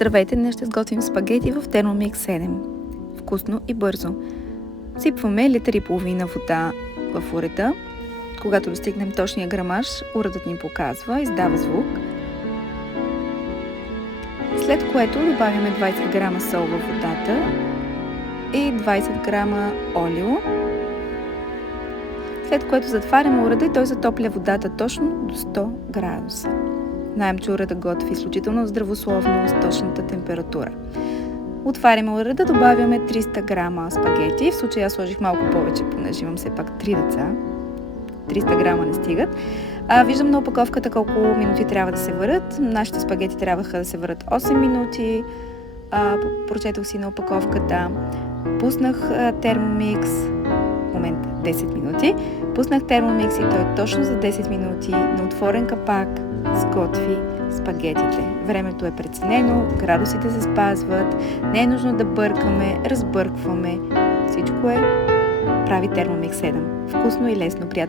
Здравейте, днес ще сготвим спагети в Thermomix 7. Вкусно и бързо. Сипваме литър и половина вода в урета. Когато достигнем точния грамаж, уредът ни показва, издава звук. След което добавяме 20 грама сол във водата и 20 грама олио. След което затваряме уреда и той затопля водата точно до 100 градуса. Знаем, че уредът готви изключително здравословно с точната температура. Отваряме уреда, добавяме 300 грама спагети. В случая аз сложих малко повече, понеже имам все пак 3 деца. 300 грама не стигат. Виждам на опаковката колко минути трябва да се варят. Нашите спагети трябваха да се варят 8 минути. Прочетох си на опаковката. Пуснах Thermomix. В момента 10 минути. Пуснах Thermomix и той точно за 10 минути на отворен капак сготви спагетите. Времето е преценено, градусите се спазват, не е нужно да бъркаме, разбъркваме. Всичко прави Thermomix 7. Вкусно и лесно, приятен.